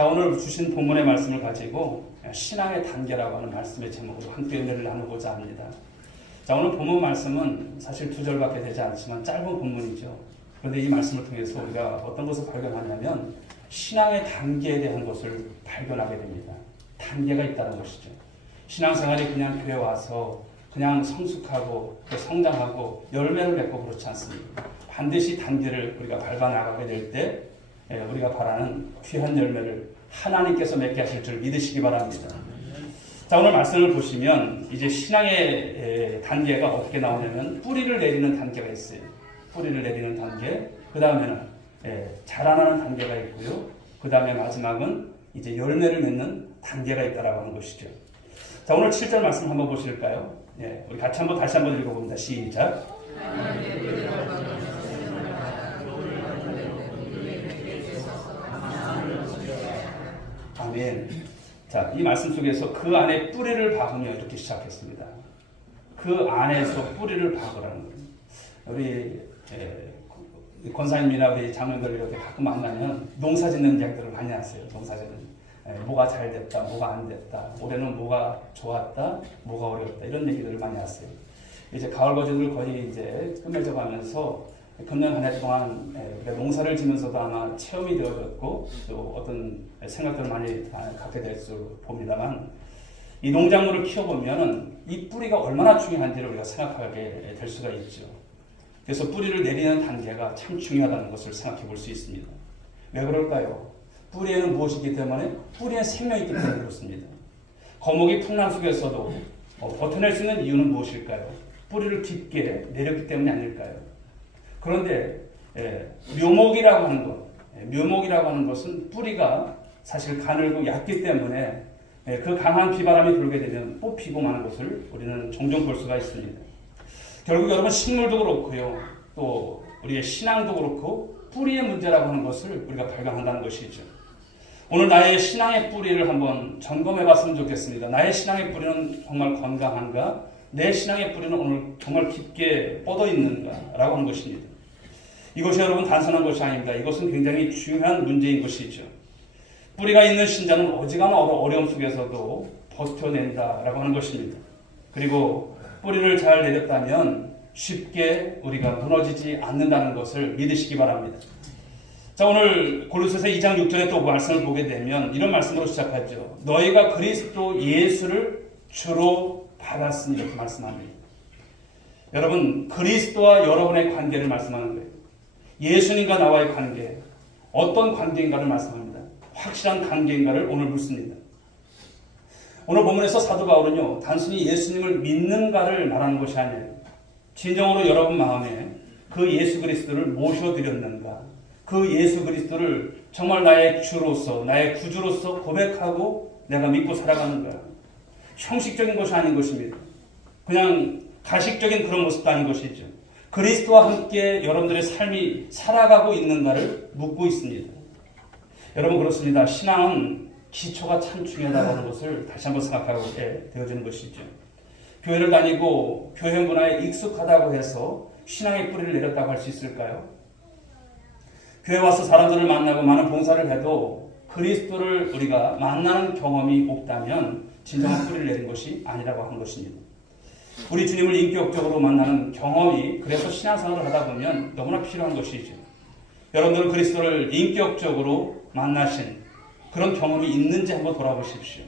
자, 오늘 주신 본문의 말씀을 가지고 신앙의 단계라고 하는 말씀의 제목으로 함께 은혜를 나누고자 합니다. 자, 오늘 본문 말씀은 사실 2절밖에 되지 않지만 짧은 본문이죠. 그런데 이 말씀을 통해서 우리가 어떤 것을 발견하냐면 신앙의 단계에 대한 것을 발견하게 됩니다. 단계가 있다는 것이죠. 신앙생활이 그냥 교회 와서 그냥 성숙하고 성장하고 열매를 맺고 그렇지 않습니다. 반드시 단계를 우리가 밟아 나가게 될 때 우리가 바라는 귀한 열매를 하나님께서 맺게 하실 줄 믿으시기 바랍니다. 자, 오늘 말씀을 보시면 이제 신앙의 단계가 어떻게 나오냐면 뿌리를 내리는 단계가 있어요. 뿌리를 내리는 단계, 그 다음에는 자라나는 단계가 있고요. 그 다음에 마지막은 이제 열매를 맺는 단계가 있다라고 하는 것이죠. 자, 오늘 7절 말씀 한번 보실까요? 우리 같이 다시 한번 읽어봅니다. 시작. 아멘. 자, 이 말씀 속에서 그 안에 뿌리를 박으며 이렇게 시작했습니다. 그 안에서 뿌리를 박으라는 거예요. 우리 권사님이나 우리 장로님들 이렇게 가끔 만나면 농사 짓는 이야기들을 많이 하세요. 농사 짓는. 뭐가 잘 됐다, 뭐가 안 됐다, 올해는 뭐가 좋았다, 뭐가 어려웠다, 이런 얘기들을 많이 하세요. 이제 가을 거제들 거의 이제 끝맺어 가면서 금년 한 해 동안 농사를 지면서도 아마 체험이 되어졌고 또 어떤 생각들을 많이 갖게 될 수 봅니다만 이 농작물을 키워보면 이 뿌리가 얼마나 중요한지를 우리가 생각하게 될 수가 있죠. 그래서 뿌리를 내리는 단계가 참 중요하다는 것을 생각해 볼 수 있습니다. 왜 그럴까요? 뿌리에는 무엇이 있기 때문에? 뿌리에 생명이 있기 때문에 그렇습니다. 거목이 풍랑 속에서도 버텨낼 수 있는 이유는 무엇일까요? 뿌리를 깊게 내렸기 때문이 아닐까요? 그런데 묘목이라고 하는 것은 뿌리가 사실 가늘고 얕기 때문에 그 강한 비바람이 불게 되면 뽑히고 마는 것을 우리는 종종 볼 수가 있습니다. 결국 여러분 식물도 그렇고요. 또 우리의 신앙도 그렇고 뿌리의 문제라고 하는 것을 우리가 발견한다는 것이죠. 오늘 나의 신앙의 뿌리를 한번 점검해 봤으면 좋겠습니다. 나의 신앙의 뿌리는 정말 건강한가? 내 신앙의 뿌리는 오늘 정말 깊게 뻗어 있는가? 라고 하는 것입니다. 이것이 여러분 단순한 것이 아닙니다. 이것은 굉장히 중요한 문제인 것이죠. 뿌리가 있는 신자는 어지간한 어려움 속에서도 버텨낸다라고 하는 것입니다. 그리고 뿌리를 잘 내렸다면 쉽게 우리가 무너지지 않는다는 것을 믿으시기 바랍니다. 자, 오늘 골로새서 2장 6절에 또 말씀을 보게 되면 이런 말씀으로 시작하죠. 너희가 그리스도 예수를 주로 받았으니 이렇게 말씀합니다. 여러분, 그리스도와 여러분의 관계를 말씀하는 거예요. 예수님과 나와의 관계, 어떤 관계인가를 말씀합니다. 확실한 관계인가를 오늘 묻습니다. 오늘 본문에서 사도 바울은요, 단순히 예수님을 믿는가를 말하는 것이 아니에요. 진정으로 여러분 마음에 그 예수 그리스도를 모셔드렸는가, 그 예수 그리스도를 정말 나의 주로서, 나의 구주로서 고백하고 내가 믿고 살아가는가. 형식적인 것이 아닌 것입니다. 그냥 가식적인 그런 모습도 아닌 것이죠. 그리스도와 함께 여러분들의 삶이 살아가고 있는가를 묻고 있습니다. 여러분 그렇습니다. 신앙은 기초가 참 중요하다고 하는 것을 다시 한번 생각하게 되어지는 것이죠. 교회를 다니고 교회 문화에 익숙하다고 해서 신앙의 뿌리를 내렸다고 할 수 있을까요? 교회 와서 사람들을 만나고 많은 봉사를 해도 그리스도를 우리가 만나는 경험이 없다면 진정한 뿌리를 내린 것이 아니라고 하는 것입니다. 우리 주님을 인격적으로 만나는 경험이 그래서 신앙생활을 하다 보면 너무나 필요한 것이죠. 여러분들은 그리스도를 인격적으로 만나신 그런 경험이 있는지 한번 돌아보십시오.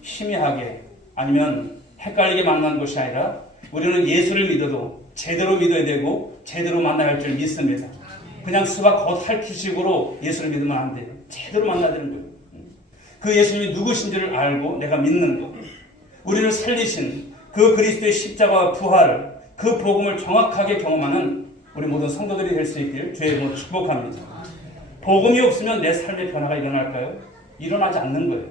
희미하게 아니면 헷갈리게 만난 것이 아니라 우리는 예수를 믿어도 제대로 믿어야 되고 제대로 만나야 할 줄 믿습니다. 그냥 수박 겉핥기식으로 예수를 믿으면 안 돼요. 제대로 만나야 되는 거예요. 그 예수님이 누구신지를 알고 내가 믿는 것. 우리를 살리신 그 그리스도의 십자가와 부활, 그 복음을 정확하게 경험하는 우리 모든 성도들이 될 수 있기를 주의 이름으로 축복합니다. 복음이 없으면 내 삶의 변화가 일어날까요? 일어나지 않는 거예요.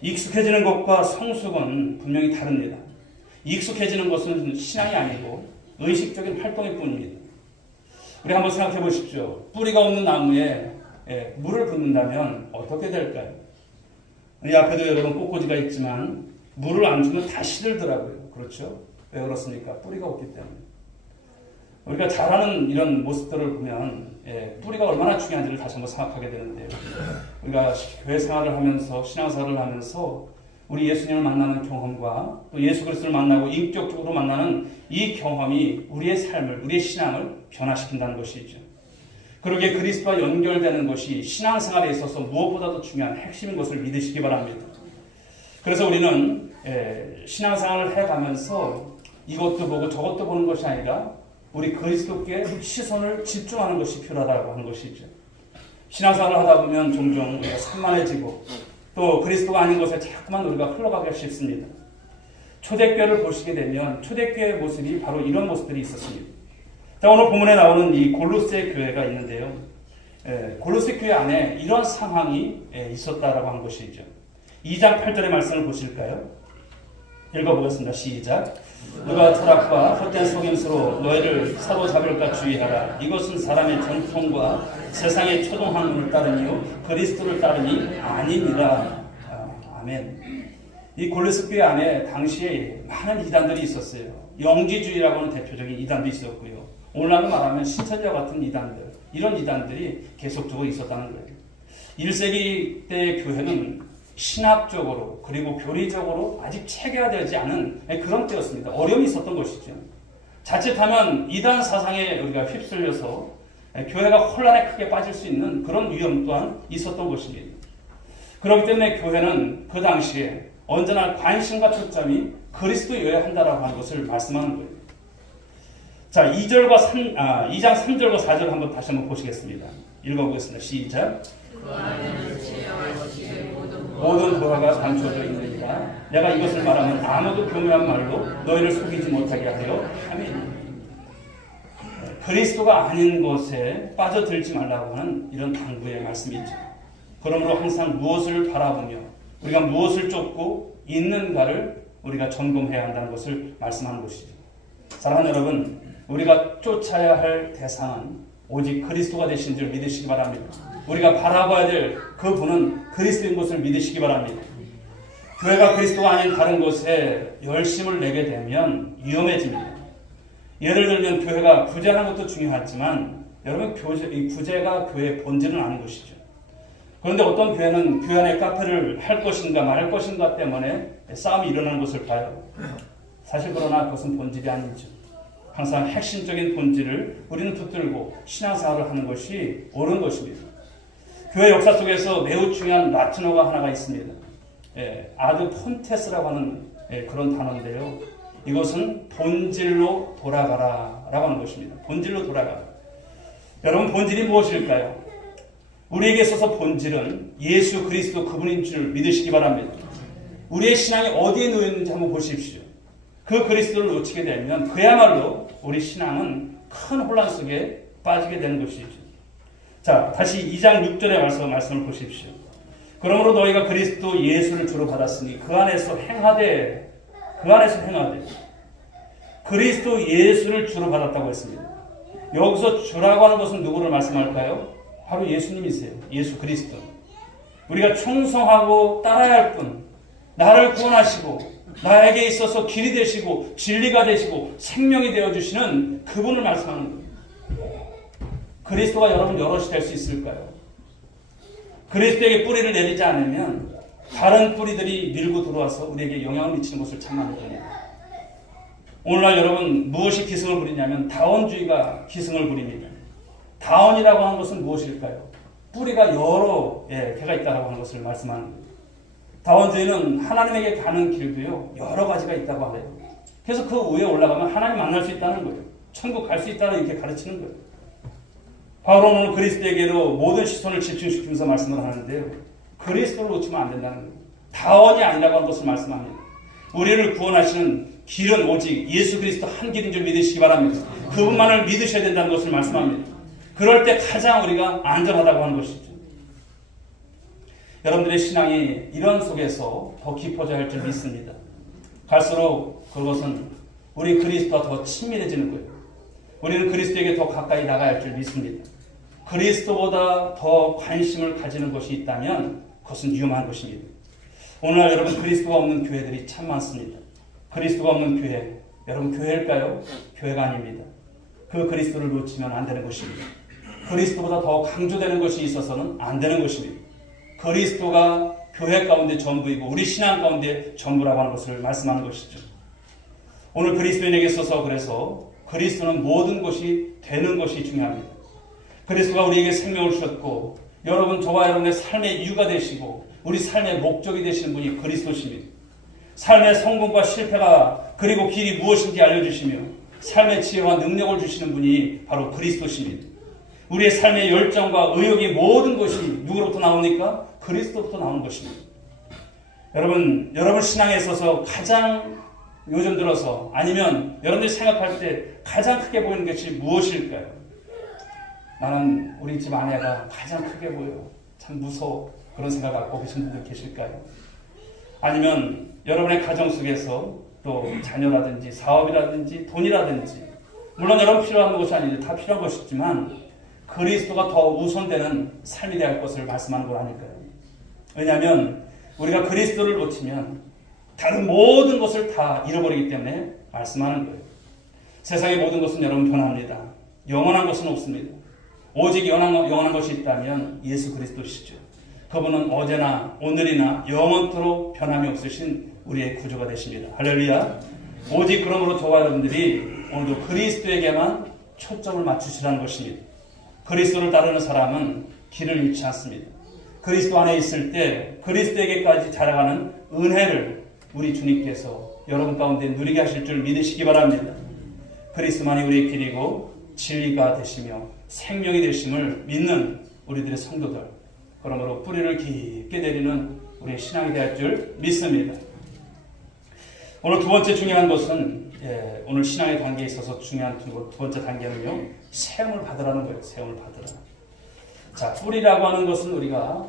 익숙해지는 것과 성숙은 분명히 다릅니다. 익숙해지는 것은 신앙이 아니고 의식적인 활동일 뿐입니다. 우리 한번 생각해 보십시오. 뿌리가 없는 나무에 물을 붓는다면 어떻게 될까요? 이 앞에도 여러분 꽃꽂이가 있지만 물을 안 주면 다 시들더라고요. 그렇죠? 왜 그렇습니까? 뿌리가 없기 때문에. 우리가 잘하는 이런 모습들을 보면 뿌리가 얼마나 중요한지를 다시 한번 생각하게 되는데요. 우리가 교회 생활을 하면서 신앙생활을 하면서 우리 예수님을 만나는 경험과 또 예수 그리스도를 만나고 인격적으로 만나는 이 경험이 우리의 삶을, 우리의 신앙을 변화시킨다는 것이죠. 그러기에 그리스도와 연결되는 것이 신앙생활에 있어서 무엇보다도 중요한 핵심인 것을 믿으시기 바랍니다. 그래서 우리는 신앙생활을 해가면서 이것도 보고 저것도 보는 것이 아니라 우리 그리스도께 시선을 집중하는 것이 필요하다고 하는 것이죠. 신앙생활을 하다 보면 종종 우리가 산만해지고 또 그리스도가 아닌 것에 자꾸만 우리가 흘러가기 쉽습니다. 초대교회를 보시게 되면 초대교회의 모습이 바로 이런 모습들이 있었습니다. 자, 오늘 본문에 나오는 이 골로새 교회가 있는데요. 골로새 교회 안에 이런 상황이 있었다라고 하는 것이죠. 2장 8절의 말씀을 보실까요? 읽어보겠습니다. 시작. 누가 타락과 헛된 속임수로 너희를 사로잡을까 주의하라. 이것은 사람의 전통과 세상의 초동학문을 따르니요 그리스도를 따르니 아닙니다. 아멘. 이 골로새 교회 안에 당시에 많은 이단들이 있었어요. 영지주의라고 하는 대표적인 이단도 있었고요. 오늘날로 말하면 신천지와 같은 이단들, 이런 이단들이 계속적으로 있었다는 거예요. 1세기 때 교회는 신학적으로 그리고 교리적으로 아직 체계화되지 않은 그런 때였습니다. 어려움이 있었던 것이죠. 자칫하면 이단 사상에 우리가 휩쓸려서 교회가 혼란에 크게 빠질 수 있는 그런 위험 또한 있었던 것입니다. 그렇기 때문에 교회는 그 당시에 언제나 관심과 초점이 그리스도여야 한다라고 하는 것을 말씀하는 거예요. 자, 2장 3절과 4절 한번 다시 한번 보시겠습니다. 읽어보겠습니다. 시작. 그 안에는 지혜와 지식의 모든 보화가 감춰져 있느니라. 내가 이것을 말하면 아무도 교묘한 말로 너희를 속이지 못하게 하려 함이니라. 그리스도가 아닌 것에 빠져들지 말라고 하는 이런 당부의 말씀이죠. 그러므로 항상 무엇을 바라보며 우리가 무엇을 쫓고 있는가를 우리가 점검해야 한다는 것을 말씀하는 것이죠. 사랑하는 여러분, 우리가 쫓아야 할 대상은 오직 그리스도가 되신 줄 믿으시기 바랍니다. 우리가 바라봐야 될 그분은 그리스도인 것을 믿으시기 바랍니다. 교회가 그리스도가 아닌 다른 곳에 열심을 내게 되면 위험해집니다. 예를 들면 교회가 구제하는 것도 중요하지만 여러분 이 구제가 교회의 본질은 아닌 것이죠. 그런데 어떤 교회는 교회 안에 카페를 할 것인가 말 것인가 때문에 싸움이 일어나는 것을 봐요. 사실 그러나 그것은 본질이 아니죠. 항상 핵심적인 본질을 우리는 붙들고 신앙생활을 하는 것이 옳은 것입니다. 교회 역사 속에서 매우 중요한 라틴어가 하나가 있습니다. 아드 폰테스라고 하는 그런 단어인데요. 이것은 본질로 돌아가라 라고 하는 것입니다. 본질로 돌아가라. 여러분, 본질이 무엇일까요? 우리에게 있어서 본질은 예수 그리스도 그분인 줄 믿으시기 바랍니다. 우리의 신앙이 어디에 놓였는지 한번 보십시오. 그 그리스도를 놓치게 되면 그야말로 우리 신앙은 큰 혼란 속에 빠지게 되는 것이죠. 자, 다시 2장 6절의 말씀을 보십시오. 그러므로 너희가 그리스도 예수를 주로 받았으니 그 안에서 행하되 그리스도 예수를 주로 받았다고 했습니다. 여기서 주라고 하는 것은 누구를 말씀할까요? 바로 예수님이세요. 예수 그리스도. 우리가 충성하고 따라야 할 분, 나를 구원하시고 나에게 있어서 길이 되시고 진리가 되시고 생명이 되어주시는 그분을 말씀하는 거예요. 그리스도가 여러분 여럿이 될 수 있을까요? 그리스도에게 뿌리를 내리지 않으면 다른 뿌리들이 밀고 들어와서 우리에게 영향을 미치는 것을 참아야 됩니다. 오늘날 여러분 무엇이 기승을 부리냐면 다원주의가 기승을 부립니다. 다원이라고 하는 것은 무엇일까요? 뿌리가 여러 개가 있다고 하는 것을 말씀하는 거예요. 다원주의는 하나님에게 가는 길도요 여러 가지가 있다고 해요. 그래서 그 위에 올라가면 하나님 만날 수 있다는 거예요. 천국 갈 수 있다는 이렇게 가르치는 거예요. 바울은 그리스도에게로 모든 시선을 집중시키면서 말씀을 하는데요. 그리스도를 놓치면 안 된다는 거예요. 다원이 아니라고 하는 것을 말씀합니다. 우리를 구원하시는 길은 오직 예수 그리스도 한 길인 줄 믿으시기 바랍니다. 그분만을 믿으셔야 된다는 것을 말씀합니다. 그럴 때 가장 우리가 안전하다고 하는 것이죠. 여러분들의 신앙이 이런 속에서 더 깊어져야 할 줄 믿습니다. 갈수록 그것은 우리 그리스도와 더 친밀해지는 거예요. 우리는 그리스도에게 더 가까이 나가야 할 줄 믿습니다. 그리스도보다 더 관심을 가지는 것이 있다면 그것은 위험한 것입니다. 오늘날 여러분 그리스도가 없는 교회들이 참 많습니다. 그리스도가 없는 교회, 여러분 교회일까요? 교회가 아닙니다. 그 그리스도를 놓치면 안 되는 것입니다. 그리스도보다 더 강조되는 것이 있어서는 안 되는 것입니다. 그리스도가 교회 가운데 전부이고 우리 신앙 가운데 전부라고 하는 것을 말씀하는 것이죠. 오늘 그리스도인에게 있어서 그래서 그리스도는 모든 것이 되는 것이 중요합니다. 그리스도가 우리에게 생명을 주셨고 여러분 저와 여러분의 삶의 이유가 되시고 우리 삶의 목적이 되시는 분이 그리스도십니다. 삶의 성공과 실패가 그리고 길이 무엇인지 알려주시며 삶의 지혜와 능력을 주시는 분이 바로 그리스도십니다. 우리의 삶의 열정과 의욕이 모든 것이 누구로부터 나옵니까? 그리스도부터 나오는 것입니다. 여러분 신앙에 있어서 가장 요즘 들어서 아니면 여러분들이 생각할 때 가장 크게 보이는 것이 무엇일까요? 나는 우리 집 아내가 가장 크게 보여. 참 무서워. 그런 생각 갖고 계신 분들 계실까요? 아니면 여러분의 가정 속에서 또 자녀라든지 사업이라든지 돈이라든지 물론 여러분 필요한 것이 아닌데 다 필요한 것이지만 그리스도가 더 우선되는 삶이 되어야 할 것을 말씀하는 건 아닐까요? 왜냐하면 우리가 그리스도를 놓치면 다른 모든 것을 다 잃어버리기 때문에 말씀하는 거예요. 세상의 모든 것은 여러분 변합니다. 영원한 것은 없습니다. 오직 영원한 것이 있다면 예수 그리스도시죠. 그분은 어제나 오늘이나 영원토록 변함이 없으신 우리의 구주가 되십니다. 할렐루야. 오직 그러므로 저와 여러분들이 오늘도 그리스도에게만 초점을 맞추시라는 것입니다. 그리스도를 따르는 사람은 길을 잃지 않습니다. 그리스도 안에 있을 때 그리스도에게까지 자라가는 은혜를 우리 주님께서 여러분 가운데 누리게 하실 줄 믿으시기 바랍니다. 그리스도만이 우리의 길이고 진리가 되시며 생명이 되심을 믿는 우리들의 성도들, 그러므로 뿌리를 깊게 내리는 우리의 신앙이 될 줄 믿습니다. 오늘 두 번째 중요한 것은 오늘 신앙의 단계에 있어서 중요한 두 번째 단계는요, 세움을 받으라는 거예요. 세움을 받으라. 자, 뿌리라고 하는 것은 우리가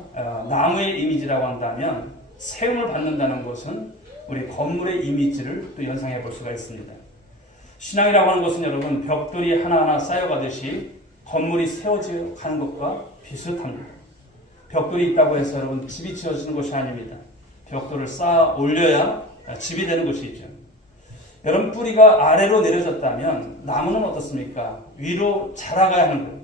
나무의 이미지라고 한다면 세움을 받는다는 것은 우리 건물의 이미지를 또 연상해 볼 수가 있습니다. 신앙이라고 하는 것은 여러분 벽돌이 하나하나 쌓여가듯이 건물이 세워져 가는 것과 비슷합니다. 벽돌이 있다고 해서 여러분 집이 지어지는 것이 아닙니다. 벽돌을 쌓아 올려야 집이 되는 것이죠. 여러분 뿌리가 아래로 내려졌다면 나무는 어떻습니까? 위로 자라가야 하는 거예요.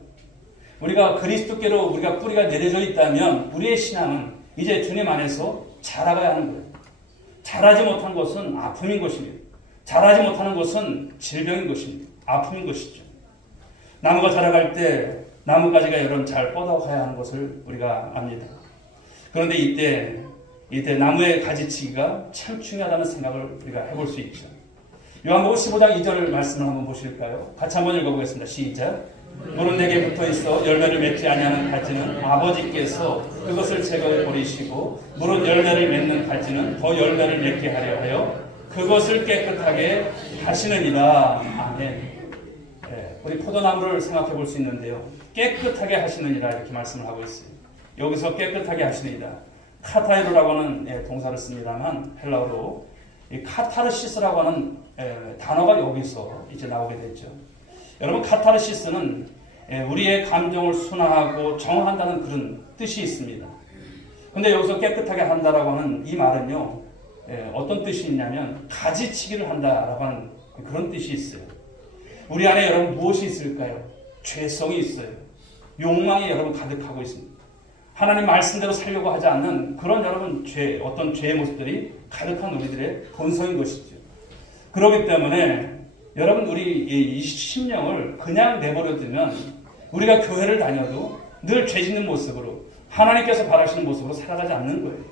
우리가 그리스도께로 우리가 뿌리가 내려져 있다면 우리의 신앙은 이제 주님 안에서 자라가야 하는 거예요. 자라지 못한 것은 아픔인 것입니다. 자라지 못하는 것은 질병인 것입니다. 아픔인 것이죠. 나무가 자라갈 때 나뭇가지가 여러분 잘 뻗어가야 하는 것을 우리가 압니다. 그런데 이때 나무의 가지치기가 참 중요하다는 생각을 우리가 해볼 수 있죠. 요한복음 15장 2절 말씀을 한번 보실까요? 같이 한번 읽어보겠습니다. 시작. 물은 내게 붙어있어 열매를 맺지 아니하는 가지는 아버지께서 그것을 제거해 버리시고 물은 열매를 맺는 가지는 더 열매를 맺게 하려 하여 그것을 깨끗하게 하시느니라. 아멘. 우리 포도나무를 생각해 볼 수 있는데요. 깨끗하게 하시느니라 이렇게 말씀을 하고 있어요. 여기서 깨끗하게 하시느니라. 카타이로라고 하는 동사를 씁니다만 헬라어로 이 카타르시스라고 하는 단어가 여기서 이제 나오게 됐죠. 여러분 카타르시스는 우리의 감정을 순화하고 정화한다는 그런 뜻이 있습니다. 근데 여기서 깨끗하게 한다라고 하는 이 말은요, 어떤 뜻이 있냐면 가지치기를 한다라고 하는 그런 뜻이 있어요. 우리 안에 여러분 무엇이 있을까요? 죄성이 있어요. 욕망이 여러분 가득하고 있습니다. 하나님 말씀대로 살려고 하지 않는 그런 여러분 어떤 죄의 모습들이 가득한 우리들의 본성인 것이죠. 그렇기 때문에 여러분 우리 이 심령을 그냥 내버려 두면 우리가 교회를 다녀도 늘 죄 짓는 모습으로 하나님께서 바라시는 모습으로 살아가지 않는 거예요.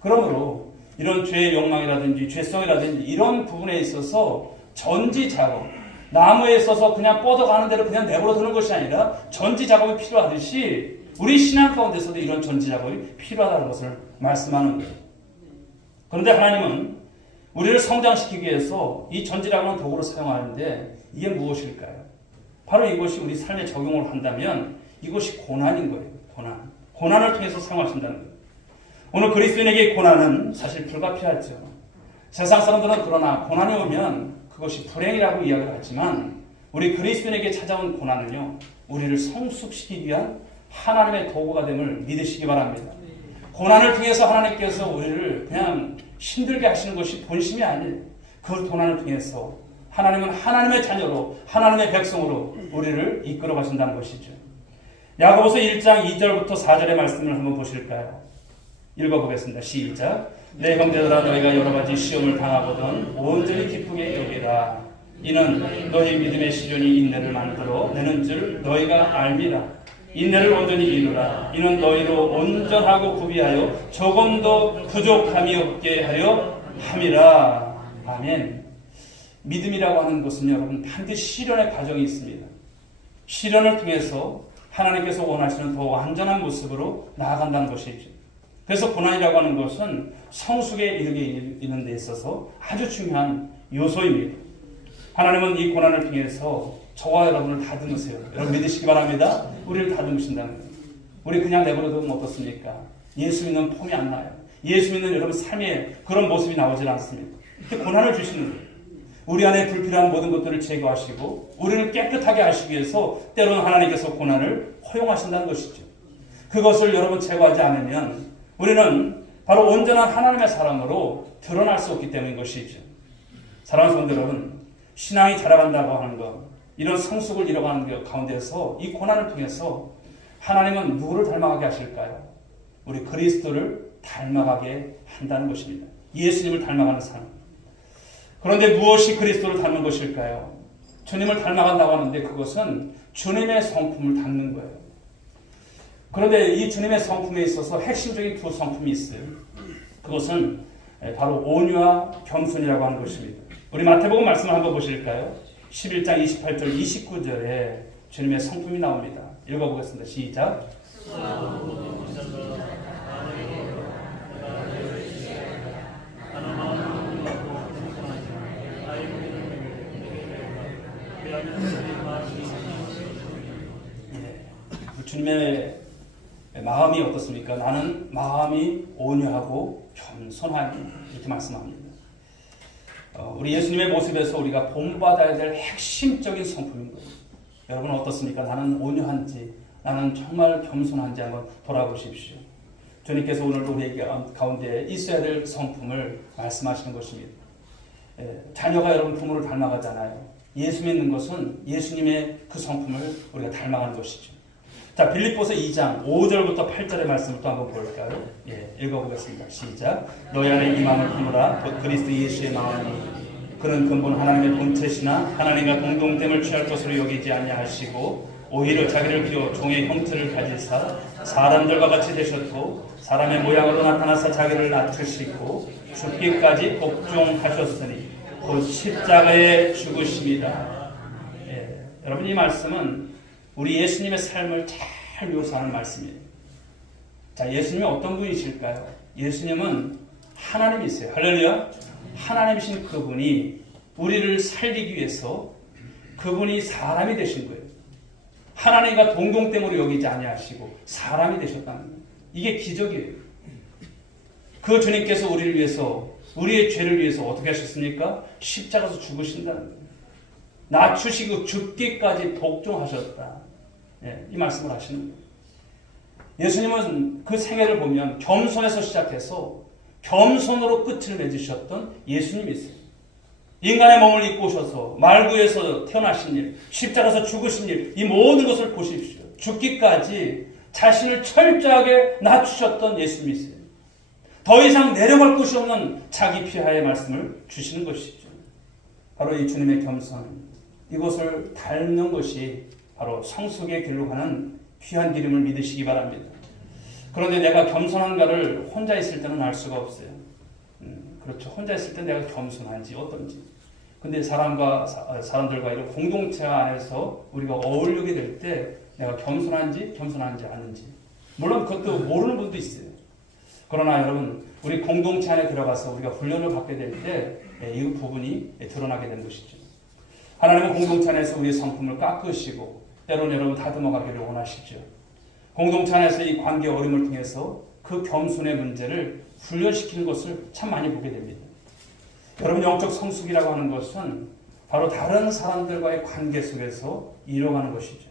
그러므로 이런 죄의 욕망이라든지 죄성이라든지 이런 부분에 있어서 전지 작업, 나무에 있어서 그냥 뻗어가는 대로 그냥 내버려 두는 것이 아니라 전지 작업이 필요하듯이 우리 신앙 가운데서도 이런 전지 작업이 필요하다는 것을 말씀하는 거예요. 그런데 하나님은 우리를 성장시키기 위해서 이 전지라고 하는 도구를 사용하는데 이게 무엇일까요? 바로 이것이 우리 삶에 적용을 한다면 이것이 고난인 거예요. 고난을 통해서 사용하신다는 거예요. 오늘 그리스도인에게 고난은 사실 불가피하죠. 세상 사람들은 그러나 고난이 오면 그것이 불행이라고 이야기를 하지만 우리 그리스도인에게 찾아온 고난은요, 우리를 성숙시키기 위한 하나님의 도구가 됨을 믿으시기 바랍니다. 고난을 통해서 하나님께서 우리를 그냥 힘들게 하시는 것이 본심이 아니에요. 그 고난을 통해서 하나님은 하나님의 자녀로 하나님의 백성으로 우리를 이끌어 가신다는 것이죠. 야고보서 1장 2절부터 4절의 말씀을 한번 보실까요? 읽어보겠습니다. 시작. 내 형제들아 너희가 여러 가지 시험을 당하거든 온전히 기쁘게 여기라. 이는 너희 믿음의 시련이 인내를 만들어 내는 줄 너희가 알미라. 인내를 온전히 이루라. 이는 너희로 온전하고 구비하여 조금도 부족함이 없게 하려 함이라. 아멘. 믿음이라고 하는 것은 여러분 반드시 시련의 과정이 있습니다. 시련을 통해서 하나님께서 원하시는 더 완전한 모습으로 나아간다는 것이죠. 그래서 고난이라고 하는 것은 성숙에 이르게 있는 데 있어서 아주 중요한 요소입니다. 하나님은 이 고난을 통해서 저와 여러분을 다듬으세요. 여러분 믿으시기 바랍니다. 우리를 다듬으신다는 거예요. 우리 그냥 내버려두면 어떻습니까? 예수 믿는 폼이 안 나요. 예수 믿는 여러분 삶에 그런 모습이 나오질 않습니다. 이렇게 고난을 주시는 거예요. 우리 안에 불필요한 모든 것들을 제거하시고 우리를 깨끗하게 하시기 위해서 때로는 하나님께서 고난을 허용하신다는 것이죠. 그것을 여러분 제거하지 않으면 우리는 바로 온전한 하나님의 사람으로 드러날 수 없기 때문인 것이죠. 사랑하는 성도 여러분, 신앙이 자라간다고 하는 것, 이런 성숙을 이뤄가는 것 가운데서 이 고난을 통해서 하나님은 누구를 닮아가게 하실까요? 우리 그리스도를 닮아가게 한다는 것입니다. 예수님을 닮아가는 삶. 그런데 무엇이 그리스도를 닮은 것일까요? 주님을 닮아간다고 하는데 그것은 주님의 성품을 닮는 거예요. 그런데 이 주님의 성품에 있어서 핵심적인 두 성품이 있어요. 그것은 바로 온유와 겸손이라고 하는 것입니다. 우리 마태복음 말씀을 한번 보실까요? 11장 28절 29절에 주님의 성품이 나옵니다. 읽어보겠습니다. 시작. 주님의 마음이 어떻습니까? 나는 마음이 온유하고 겸손하니 이렇게 말씀합니다. 우리 예수님의 모습에서 우리가 본받아야 될 핵심적인 성품인 거예요. 여러분 어떻습니까? 나는 온유한지 나는 정말 겸손한지 한번 돌아보십시오. 주님께서 오늘 우리 가운데 있어야 될 성품을 말씀하시는 것입니다. 자녀가 여러분 부모를 닮아가잖아요. 예수 믿는 것은 예수님의 그 성품을 우리가 닮아가는 것이죠. 자, 빌립보서 2장 5절부터 8절의 말씀을 또 한번 볼까요? 읽어보겠습니다. 시작. 너희 안에 이 마음을 품으라. 곧 그리스도 예수의 마음이 그는 근본 하나님의 본체시나 하나님과 공동됨을 취할 것으로 여기지 아니하시고 오히려 자기를 비워 종의 형태를 가지사 사람들과 같이 되셨고 사람의 모양으로 나타나사 자기를 낮추시고 죽기까지 복종하셨으니 곧 십자가에 죽으십니다. 여러분 이 말씀은 우리 예수님의 삶을 잘 묘사하는 말씀이에요. 자, 예수님이 어떤 분이실까요? 예수님은 하나님이세요. 할렐루야. 하나님이신 그분이 우리를 살리기 위해서 그분이 사람이 되신 거예요. 하나님과 동등됨으로 여기지 아니하시고 사람이 되셨다는 거예요. 이게 기적이에요. 그 주님께서 우리를 위해서 우리의 죄를 위해서 어떻게 하셨습니까? 십자가에서 죽으신다는 거예요. 낮추시고 죽기까지 복종하셨다. 이 말씀을 하시는 거예요. 예수님은 그 생애를 보면 겸손에서 시작해서 겸손으로 끝을 맺으셨던 예수님이세요. 인간의 몸을 입고 오셔서 말구에서 태어나신 일, 십자가에서 죽으신 일, 이 모든 것을 보십시오. 죽기까지 자신을 철저하게 낮추셨던 예수님이세요. 더 이상 내려갈 곳이 없는 자기 피하의 말씀을 주시는 것이죠. 바로 이 주님의 겸손, 이것을 닮는 것이 바로 성숙의 길로 가는 귀한 길임을 믿으시기 바랍니다. 그런데 내가 겸손한가를 혼자 있을 때는 알 수가 없어요. 그렇죠. 혼자 있을 때 내가 겸손한지 어떤지. 근데 사람들과 이런 공동체 안에서 우리가 어울리게 될 때 내가 겸손한지 않은지. 물론 그것도 모르는 분도 있어요. 그러나 여러분, 우리 공동체 안에 들어가서 우리가 훈련을 받게 될 때 이 부분이 드러나게 된 것이죠. 하나님은 공동체 안에서 우리의 성품을 깎으시고 때로는 여러분 다듬어가기를 원하시죠. 공동체 안에서 이 관계 어림을 통해서 그 겸손의 문제를 훈련시키는 것을 참 많이 보게 됩니다. 여러분 영적 성숙이라고 하는 것은 바로 다른 사람들과의 관계 속에서 이뤄가는 것이죠.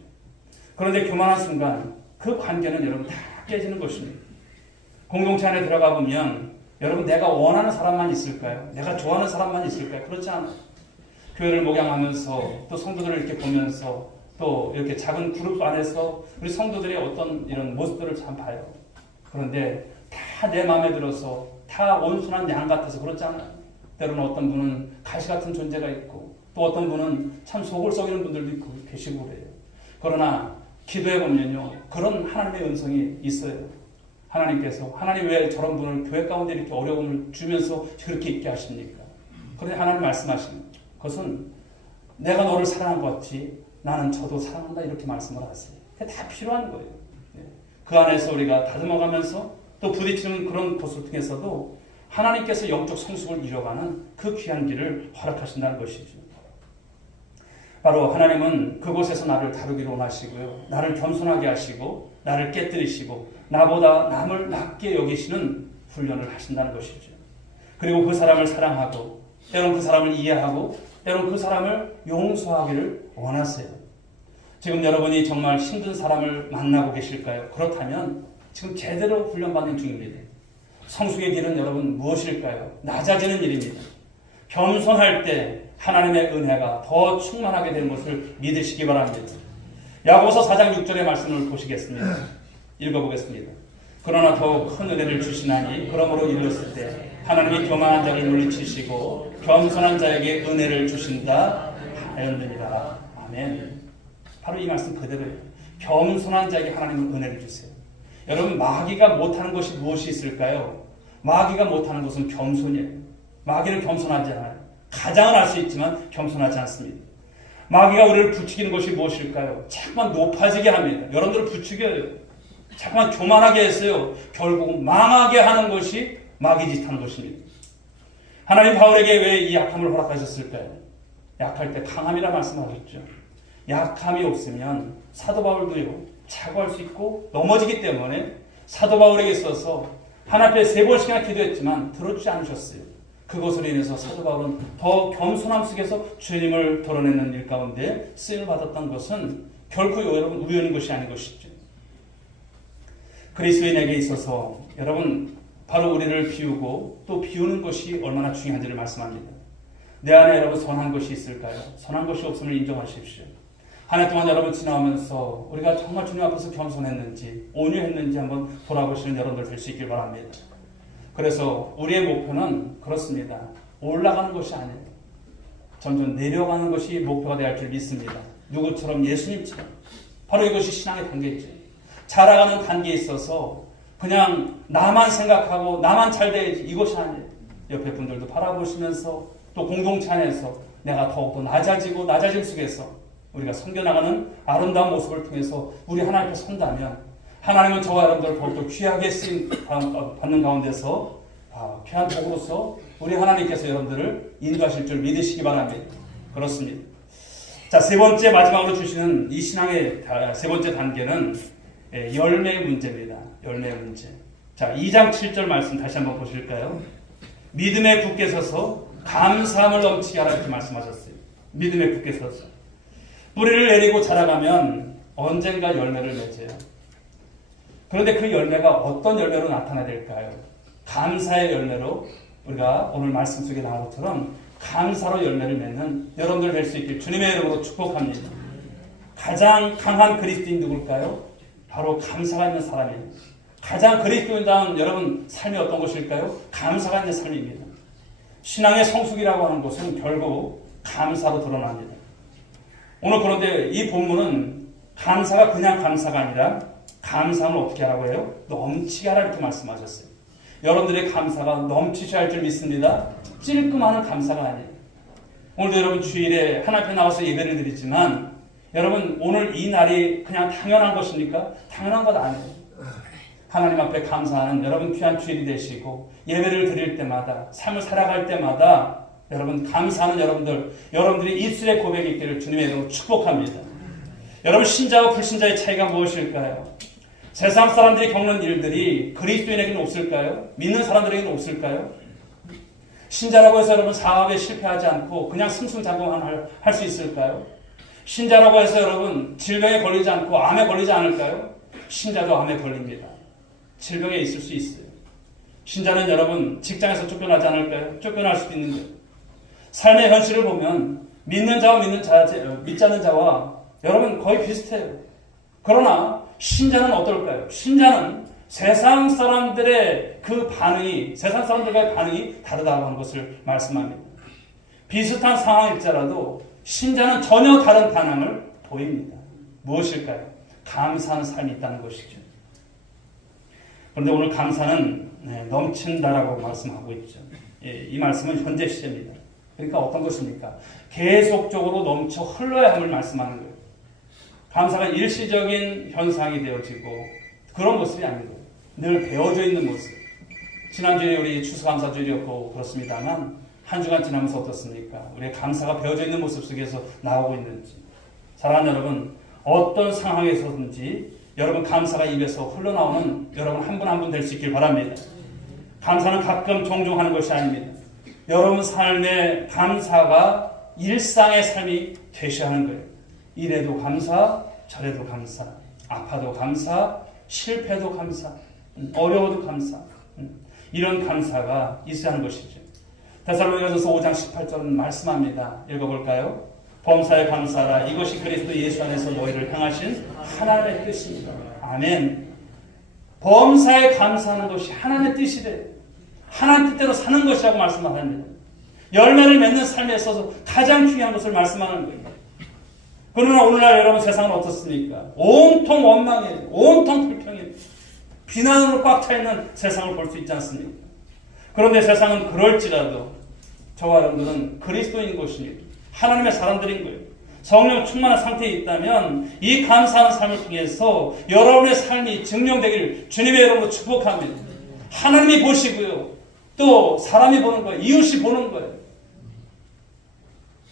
그런데 교만한 순간 그 관계는 여러분 다 깨지는 것입니다. 공동체 안에 들어가 보면 여러분 내가 원하는 사람만 있을까요? 내가 좋아하는 사람만 있을까요? 그렇지 않아요. 교회를 목양하면서 또 성도들을 이렇게 보면서 또 이렇게 작은 그룹 안에서 우리 성도들의 어떤 이런 모습들을 참 봐요. 그런데 다 내 마음에 들어서 다 온순한 양 같아서 그렇잖아요. 때로는 어떤 분은 가시 같은 존재가 있고 또 어떤 분은 참 속을 썩이는 분들도 있고 계시고 그래요. 그러나 기도해 보면요, 그런 하나님의 은성이 있어요. 하나님께서 하나님 왜 저런 분을 교회 가운데 이렇게 어려움을 주면서 그렇게 있게 하십니까? 그런데 하나님 말씀하시는 그것은 내가 너를 사랑한 것 같이 나는 저도 사랑한다 이렇게 말씀을 하세요. 그게 다 필요한 거예요. 그 안에서 우리가 다듬어가면서 또 부딪히는 그런 곳을 통해서도 하나님께서 영적 성숙을 이뤄가는 그 귀한 길을 허락하신다는 것이죠. 바로 하나님은 그곳에서 나를 다루기를 원하시고요. 나를 겸손하게 하시고 나를 깨뜨리시고 나보다 남을 낮게 여기시는 훈련을 하신다는 것이죠. 그리고 그 사람을 사랑하고 때론 그 사람을 이해하고 때론 그 사람을 용서하기를 원하세요. 지금 여러분이 정말 힘든 사람을 만나고 계실까요? 그렇다면 지금 제대로 훈련받는 중입니다. 성숙의 길은 여러분 무엇일까요? 낮아지는 일입니다. 겸손할 때 하나님의 은혜가 더 충만하게 되는 것을 믿으시기 바랍니다. 야고보서 4장 6절의 말씀을 보시겠습니다. 읽어보겠습니다. 그러나 더욱 큰 은혜를 주시나니 그러므로 이르렀을 때 하나님이 교만한 자를 물리치시고 겸손한 자에게 은혜를 주신다 하였느니라. 아멘. 바로 이 말씀 그대로예요. 겸손한 자에게 하나님은 은혜를 주세요. 여러분, 마귀가 못하는 것이 무엇이 있을까요? 마귀가 못하는 것은 겸손이에요. 마귀는 겸손하지 않아요. 가장은 할 수 있지만 겸손하지 않습니다. 마귀가 우리를 부추기는 것이 무엇일까요? 자꾸만 높아지게 합니다. 여러분들을 부추겨요. 자꾸만 교만하게 했어요. 결국은 망하게 하는 것이 마귀 짓 하는 것입니다. 하나님 바울에게 왜 이 약함을 허락하셨을까요? 약할 때 강함이라 말씀하셨죠. 약함이 없으면 사도 바울도요, 착오할 수 있고 넘어지기 때문에 사도 바울에게 있어서 하나님 앞에 3번씩이나 기도했지만 들어주지 않으셨어요. 그것으로 인해서 사도 바울은 더 겸손함 속에서 주님을 드러내는 일 가운데 쓰임을 받았던 것은 결코 여러분 우연인 것이 아닌 것이죠. 그리스도인에게 있어서 여러분 바로 우리를 비우고 또 비우는 것이 얼마나 중요한지를 말씀합니다. 내 안에 여러분 선한 것이 있을까요? 선한 것이 없음을 인정하십시오. 한 해 동안 여러분 지나오면서 우리가 정말 주님 앞에서 겸손했는지 온유했는지 한번 돌아보시는 여러분들 될 수 있길 바랍니다. 그래서 우리의 목표는 그렇습니다. 올라가는 것이 아니에요. 점점 내려가는 것이 목표가 되어야 할 줄 믿습니다. 누구처럼? 예수님처럼. 바로 이것이 신앙의 단계죠. 자라가는 단계에 있어서 그냥 나만 생각하고 나만 잘 돼야지 이것이 아니에요. 옆에 분들도 바라보시면서 또 공동체 안에서 내가 더욱더 낮아짐 속에서 우리가 섬겨나가는 아름다운 모습을 통해서 우리 하나님 앞에 선다면 하나님은 저와 여러분들을 더욱더 귀하게 쓰임 받는 가운데서 귀한 복으로서 우리 하나님께서 여러분들을 인도하실 줄 믿으시기 바랍니다. 그렇습니다. 자, 세 번째 마지막으로 주시는 이 신앙의 세 번째 단계는 열매의 문제입니다. 열매의 문제. 자, 2장 7절 말씀 다시 한번 보실까요? 믿음에 굳게 서서 감사함을 넘치게 하라 이렇게 말씀하셨어요. 믿음에 굳게 서서. 뿌리를 내리고 자라가면 언젠가 열매를 맺어요. 그런데 그 열매가 어떤 열매로 나타나야 될까요? 감사의 열매로 우리가 오늘 말씀 속에 나온 것처럼 감사로 열매를 맺는 여러분들 될 수 있길 주님의 이름으로 축복합니다. 가장 강한 그리스도인 누굴까요? 바로 감사가 있는 사람이에요. 가장 그리스도인다운 여러분 삶이 어떤 것일까요? 감사가 있는 삶입니다. 신앙의 성숙이라고 하는 것은 결국 감사로 드러납니다. 오늘 그런데 이 본문은 감사가 그냥 감사가 아니라 감사는 어떻게 하라고 해요? 넘치게 하라 이렇게 말씀하셨어요. 여러분들의 감사가 넘치셔야 할 줄 믿습니다. 찔끔하는 감사가 아니에요. 오늘도 여러분 주일에 하나님 앞에 나와서 예배를 드리지만 여러분 오늘 이 날이 그냥 당연한 것입니까? 당연한 것 아니에요. 하나님 앞에 감사하는 여러분 귀한 주일이 되시고 예배를 드릴 때마다 삶을 살아갈 때마다 여러분 감사하는 여러분들이 입술의 고백이 있기를 주님의 이름으로 축복합니다. 여러분 신자와 불신자의 차이가 무엇일까요? 세상 사람들이 겪는 일들이 그리스도인에게는 없을까요? 믿는 사람들에게는 없을까요? 신자라고 해서 여러분 사업에 실패하지 않고 그냥 승승장구만 할 수 있을까요? 신자라고 해서 여러분 질병에 걸리지 않고 암에 걸리지 않을까요? 신자도 암에 걸립니다. 질병에 있을 수 있어요. 신자는 여러분 직장에서 쫓겨나지 않을까요? 쫓겨날 수도 있는데 삶의 현실을 보면 믿는 자와 믿지 않는 자와 여러분 거의 비슷해요. 그러나 신자는 어떨까요? 신자는 세상 사람들의 그 반응이, 세상 사람들과의 반응이 다르다고 하는 것을 말씀합니다. 비슷한 상황일지라도 신자는 전혀 다른 반응을 보입니다. 무엇일까요? 감사하는 삶이 있다는 것이죠. 그런데 오늘 감사는 넘친다라고 말씀하고 있죠. 이 말씀은 현재 시제입니다. 그러니까 어떤 것입니까? 계속적으로 넘쳐 흘러야 함을 말씀하는 거예요. 감사가 일시적인 현상이 되어지고 그런 모습이 아니고 늘 배어져 있는 모습. 지난주에 우리 추수감사주일이었고 그렇습니다만 한 주간 지나면서 어떻습니까? 우리의 감사가 배어져 있는 모습 속에서 나오고 있는지. 사랑하는 여러분, 어떤 상황에서든지 여러분 감사가 입에서 흘러나오는 여러분 한 분 한 분 될 수 있길 바랍니다. 감사는 가끔 종종 하는 것이 아닙니다. 여러분 삶의 감사가 일상의 삶이 되셔야 하는 거예요. 이래도 감사, 저래도 감사, 아파도 감사, 실패도 감사, 어려워도 감사, 이런 감사가 있어야 하는 것이죠. 데살로니가전서 5장 18절은 말씀합니다. 읽어볼까요? 범사에 감사라. 이것이 그리스도 예수 안에서 너희를 향하신 하나님의 뜻입니다. 아멘. 범사에 감사하는 것이 하나님의 뜻이래요. 하나님 뜻대로 사는 것이라고 말씀합니다. 열매를 맺는 삶에 있어서 가장 중요한 것을 말씀하는 거예요. 그러나 오늘날 여러분 세상은 어떻습니까? 온통 원망이에요. 온통 불평이에요. 비난으로 꽉 차 있는 세상을 볼 수 있지 않습니까? 그런데 세상은 그럴지라도 저와 여러분들은 그리스도인 것이니 하나님의 사람들인 거예요. 성령 충만한 상태에 있다면 이 감사하는 삶을 통해서 여러분의 삶이 증명되기를 주님의 이름으로 축복합니다. 하나님이 보시고요. 또 사람이 보는 거예요. 이웃이 보는 거예요.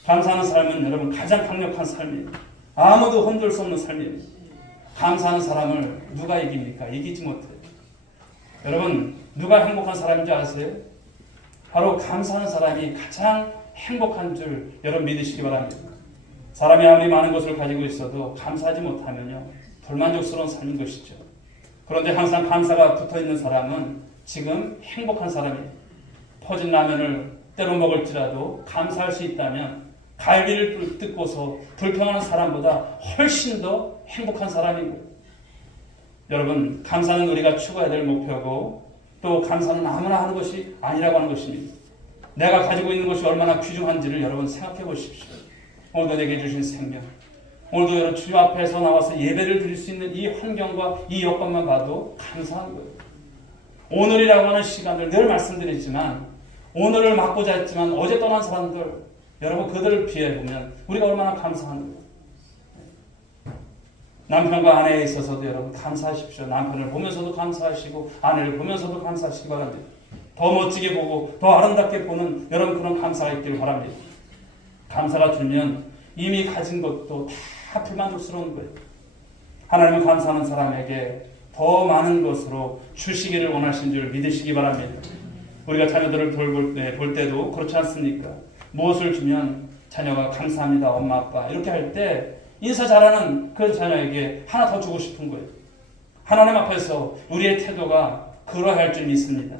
감사하는 삶은 여러분 가장 강력한 삶이에요. 아무도 흔들 수 없는 삶이에요. 감사하는 사람을 누가 이깁니까? 이기지 못해요. 여러분 누가 행복한 사람인지 아세요? 바로 감사하는 사람이 가장 행복한 줄 여러분 믿으시기 바랍니다. 사람이 아무리 많은 것을 가지고 있어도 감사하지 못하면요 불만족스러운 삶인 것이죠. 그런데 항상 감사가 붙어있는 사람은 지금 행복한 사람이에요. 퍼진 라면을 때로 먹을지라도 감사할 수 있다면 갈비를 뜯고서 불평하는 사람보다 훨씬 더 행복한 사람인 거예요. 여러분 감사는 우리가 추구해야 될 목표고 또 감사는 아무나 하는 것이 아니라고 하는 것입니다. 내가 가지고 있는 것이 얼마나 귀중한지를 여러분 생각해 보십시오. 오늘도 내게 주신 생명, 오늘도 여러분 주 앞에서 나와서 예배를 드릴 수 있는 이 환경과 이 여건만 봐도 감사한 거예요. 오늘이라고 하는 시간을 늘 말씀드리지만 오늘을 맡고자 했지만 어제 떠난 사람들 여러분 그들을 비해보면 우리가 얼마나 감사한 거예요. 남편과 아내에 있어서도 여러분 감사하십시오. 남편을 보면서도 감사하시고 아내를 보면서도 감사하시기 바랍니다. 더 멋지게 보고 더 아름답게 보는 여러분 그런 감사가 있기를 바랍니다. 감사가 들면 이미 가진 것도 다 불만족스러운 거예요. 하나님은 감사하는 사람에게 더 많은 것으로 주시기를 원하신 줄 믿으시기 바랍니다. 우리가 자녀들을 볼 때도 그렇지 않습니까? 무엇을 주면 자녀가 감사합니다 엄마 아빠 이렇게 할 때 인사 잘하는 그 자녀에게 하나 더 주고 싶은 거예요. 하나님 앞에서 우리의 태도가 그러해야 할 줄 믿습니다.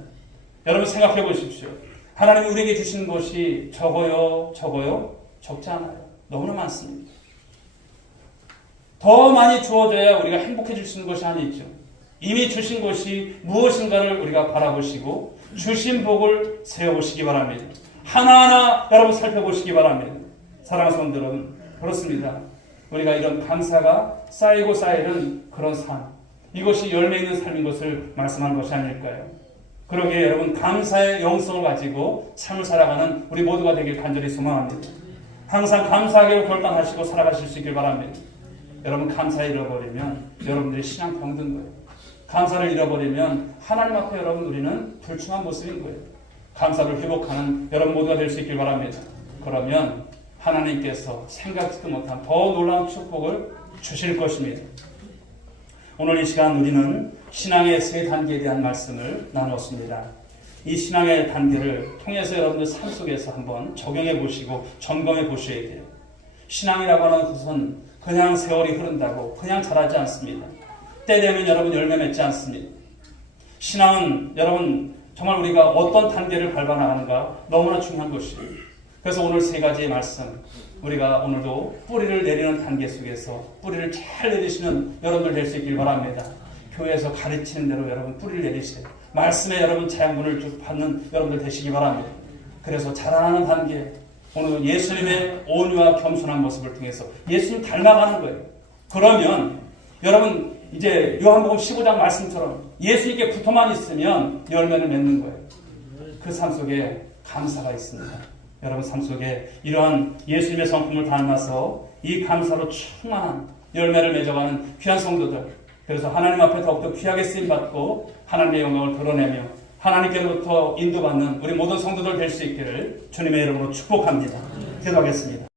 여러분 생각해 보십시오. 하나님이 우리에게 주신 것이 적어요? 적지 않아요. 너무나 많습니다. 더 많이 주어져야 우리가 행복해질 수 있는 것이 아니죠. 이미 주신 것이 무엇인가를 우리가 바라보시고 주신 복을 세워보시기 바랍니다. 하나하나 여러분 살펴보시기 바랍니다. 사랑하는 성도 여러분, 그렇습니다. 우리가 이런 감사가 쌓이고 쌓이는 그런 삶, 이것이 열매 있는 삶인 것을 말씀하는 것이 아닐까요? 그러기에 여러분 감사의 영성을 가지고 삶을 살아가는 우리 모두가 되길 간절히 소망합니다. 항상 감사하기로 결단하시고 살아가실 수 있길 바랍니다. 여러분 감사 잃어버리면 여러분들이 신앙 병든 거예요. 감사를 잃어버리면 하나님 앞에 여러분 우리는 불충한 모습인 거예요. 감사를 회복하는 여러분 모두가 될 수 있길 바랍니다. 그러면 하나님께서 생각지도 못한 더 놀라운 축복을 주실 것입니다. 오늘 이 시간 우리는 신앙의 세 단계에 대한 말씀을 나누었습니다. 이 신앙의 단계를 통해서 여러분들 삶 속에서 한번 적용해 보시고 점검해 보셔야 돼요. 신앙이라고 하는 것은 그냥 세월이 흐른다고 그냥 자라지 않습니다. 때 되면 여러분 열매 맺지 않습니다. 신앙은 여러분 정말 우리가 어떤 단계를 밟아 나가는가 너무나 중요한 것이에요. 그래서 오늘 세 가지의 말씀, 우리가 오늘도 뿌리를 내리는 단계 속에서 뿌리를 잘 내리시는 여러분들 될 수 있길 바랍니다. 교회에서 가르치는 대로 여러분 뿌리를 내리세요. 말씀에 여러분 자양분을 쭉 받는 여러분들 되시기 바랍니다. 그래서 자라나는 단계, 오늘 예수님의 온유와 겸손한 모습을 통해서 예수님 닮아가는 거예요. 그러면 여러분 이제 요한복음 15장 말씀처럼 예수님께 붙어만 있으면 열매를 맺는 거예요. 그 삶 속에 감사가 있습니다. 여러분 삶 속에 이러한 예수님의 성품을 닮아서 이 감사로 충만한 열매를 맺어가는 귀한 성도들, 그래서 하나님 앞에 더욱더 귀하게 쓰임받고 하나님의 영광을 드러내며 하나님께로부터 인도받는 우리 모든 성도들 될 수 있기를 주님의 이름으로 축복합니다. 기도하겠습니다.